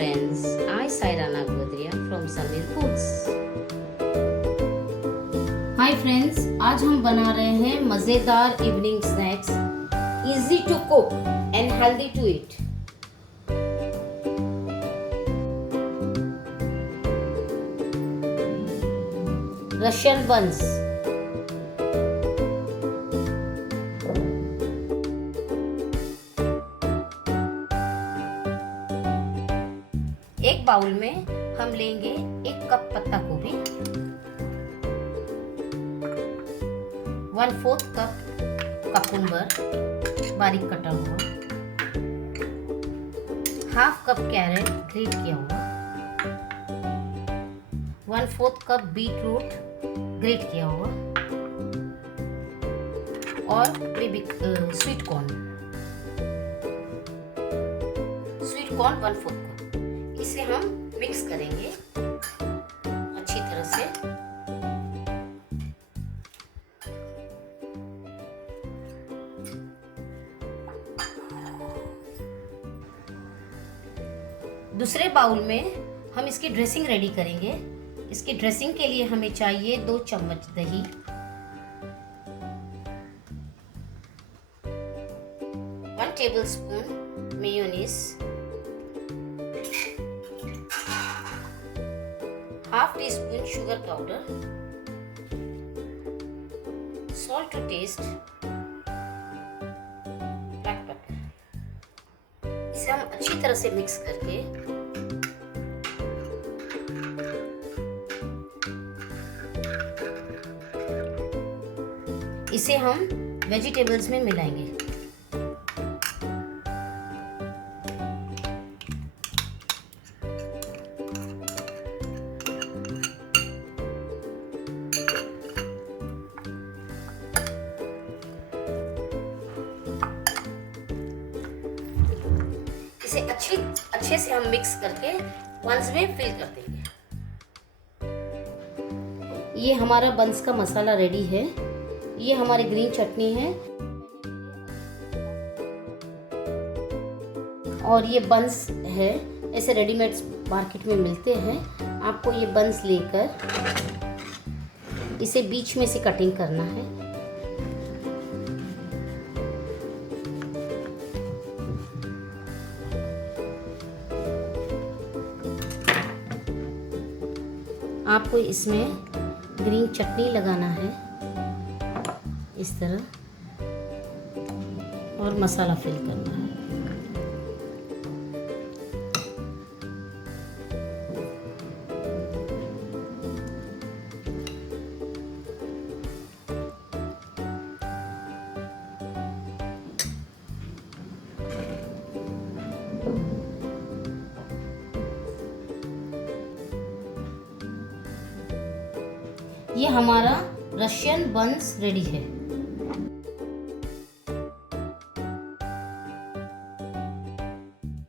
friends, I Sairana Godria from Samir Foods. Hi friends, आज हम बना रहे हैं मज़ेदार evening snacks, easy to cook and healthy to eat. Russian buns. एक बाउल में हम लेंगे 1 कप पत्ता गोभी, 1/4 कप ककुम्बर बारीक कटा हुआ, 1/2 कप कैरेट ग्रेट किया हुआ, 1/4 कप बीटरूट ग्रेट किया हुआ और स्वीट कॉर्न 1/4 कप। इसे हम मिक्स करेंगे अच्छी तरह से। दूसरे बाउल में हम इसकी ड्रेसिंग रेडी करेंगे। इसकी ड्रेसिंग के लिए हमें चाहिए 2 चम्मच दही, 1 tablespoon mayonnaise, 1/2 teaspoon sugar powder, salt to taste, black pepper. इसे हम अच्छी तरह से मिक्स करके इसे हम वेजिटेबल्स में मिलाएंगे। इसे अच्छे से हम मिक्स करके बंस में फिल कर देंगे। ये हमारा बंस का मसाला रेडी है। ये हमारी ग्रीन चटनी है और ये बंस है। ऐसे रेडीमेड मार्केट में मिलते हैं। आपको ये बंस लेकर इसे बीच में से कटिंग करना है। आपको इसमें ग्रीन चटनी लगाना है इस तरह और मसाला फिल करना है। ये हमारा रशियन बंस रेडी है।